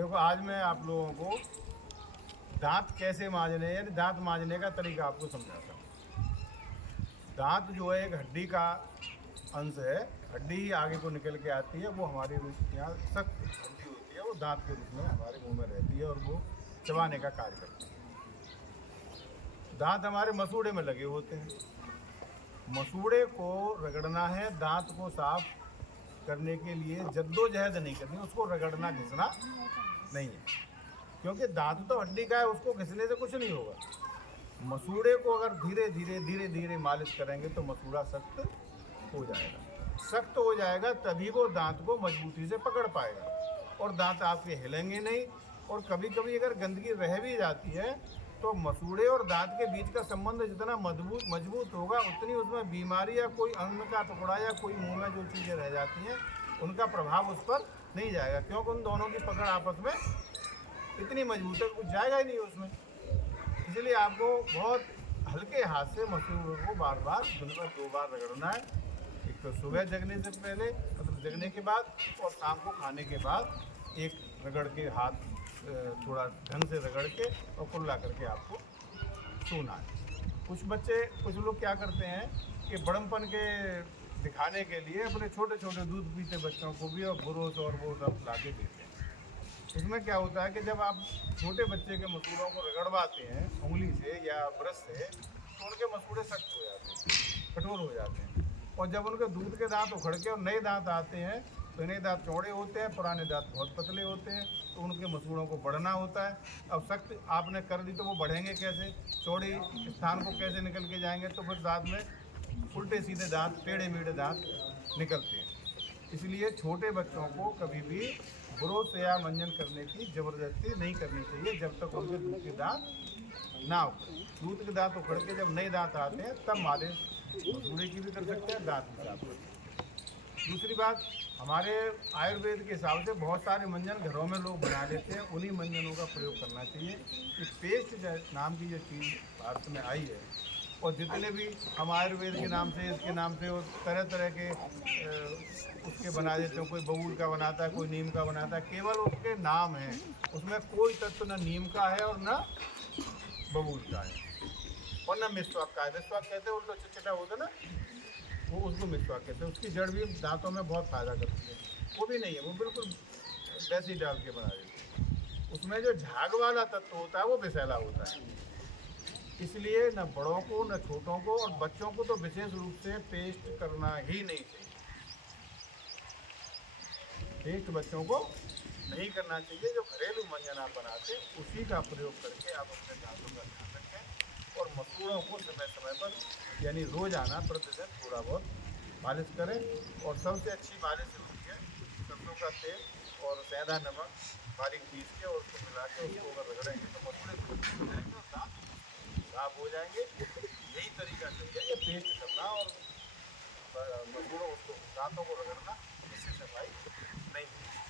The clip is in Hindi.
देखो आज मैं आप लोगों को दांत कैसे मांजने यानी दांत मांजने का तरीका आपको समझाता हूँ। दांत जो है एक हड्डी का अंश है। हड्डी ही आगे को निकल के आती है, वो हमारे रूप यहाँ सख्त हड्डी होती है, वो दांत के रूप में हमारे मुंह में रहती है और वो चबाने का कार्य करती है। दांत हमारे मसूड़े में लगे होते हैं। मसूड़े को रगड़ना है, दांत को साफ करने के लिए जद्दोजहद नहीं करनी, उसको रगड़ना घिसना नहीं है, क्योंकि दांत तो हड्डी का है, उसको घिसने से कुछ नहीं होगा। मसूड़े को अगर धीरे धीरे धीरे धीरे मालिश करेंगे तो मसूड़ा सख्त हो जाएगा। सख्त हो जाएगा तभी वो दांत को मजबूती से पकड़ पाएगा और दांत आपके हिलेंगे नहीं। और कभी कभी अगर गंदगी रह भी जाती है तो मसूड़े और दांत के बीच का संबंध जितना मजबूत होगा उतनी उसमें बीमारी या कोई अन्न का टुकड़ा या कोई मुंह में जो चीज़ें रह जाती हैं उनका प्रभाव उस पर नहीं जाएगा, क्योंकि उन दोनों की पकड़ आपस में इतनी मजबूत है कुछ जाएगा ही नहीं उसमें। इसलिए आपको बहुत हल्के हाथ से मसूड़ों को बार बार दिन में 2 बार रगड़ना है। एक तो सुबह जगने से पहले, मतलब जगने के बाद, और शाम को खाने के बाद एक रगड़ के हाथ थोड़ा ढंग से रगड़ के और कुल्ला करके आपको सोना है। कुछ लोग क्या करते हैं कि बड़मपन के दिखाने के लिए अपने छोटे छोटे दूध पीते बच्चों को भी और बुरोस और वो सब ला के देते हैं। इसमें क्या होता है कि जब आप छोटे बच्चे के मसूड़ों को रगड़वाते हैं उंगली से या ब्रश से तो उनके मसूड़े सख्त हो जाते हैं, कठोर हो जाते हैं। और जब उनके दूध के दांत उखड़ के और नए दांत आते हैं तो नए दांत चौड़े होते हैं, पुराने दांत बहुत पतले होते हैं, तो उनके मसूड़ों को बढ़ना होता है। अब सख्त आपने कर दी तो वो बढ़ेंगे कैसे, चौड़ी स्थान को कैसे निकल के जाएंगे, तो फिर दांत में उल्टे सीधे दांत, टेढ़े मेढ़े दांत निकलते हैं। इसलिए छोटे बच्चों को कभी भी ब्रश या मंजन करने की ज़बरदस्ती नहीं करनी चाहिए जब तक उनके दूध के दांत ना उखड़े। दूध के दांत उखड़ के जब नए दांत आते हैं तब मालिश मसूड़े की भी कर सकते हैं, दांत भी साफ कर सकते हैं। दूसरी बात, हमारे आयुर्वेद के हिसाब से बहुत सारे मंजन घरों में लोग बना लेते हैं, उन्हीं मंजनों का प्रयोग करना चाहिए। कि पेस्ट नाम की जो चीज़ भारत में आई है, और जितने भी हम आयुर्वेद के नाम से, इसके नाम से, वो तरह तरह के उसके बना देते हैं। कोई बबूल का बनाता है, कोई नीम का बनाता है, केवल उसके नाम हैं, उसमें कोई तत्व न नीम का है और न बबूल का है और न मिसवाक का है। मिसवाक कहते हैं उल्टा चिटचिटा होता है ना, वो उसको मिसवाक कहते हैं। उसकी जड़ भी दांतों में बहुत फ़ायदा करती है, वो भी नहीं है, वो बिल्कुल वैसे ही डाल के बना देते हैं। उसमें जो झाग वाला तत्व होता है वो विषैला होता है। इसलिए न बड़ों को न छोटों को और बच्चों को तो विशेष रूप से पेस्ट करना ही नहीं चाहिए। पेस्ट बच्चों को नहीं करना चाहिए। जो घरेलू मंजन आप बनाते हैं उसी का प्रयोग करके आप अपने दांतों का ध्यान रखें और मसूड़ों को समय समय पर यानी रोजाना प्रतिदिन थोड़ा बहुत मालिश करें। और सबसे अच्छी मालिश होती है सरसों का तेल और सेंधा नमक बारीक पीस के और उसको मिला के उसको अगर रगड़ेंगे तो मसूड़े मजबूत हो जाएंगे और दांत साफ हो जाएंगे। यही तरीका सही है, ये पेस्ट करना और मसूड़ों उसको दांतों को रगड़ना, इससे सफाई नहीं होती।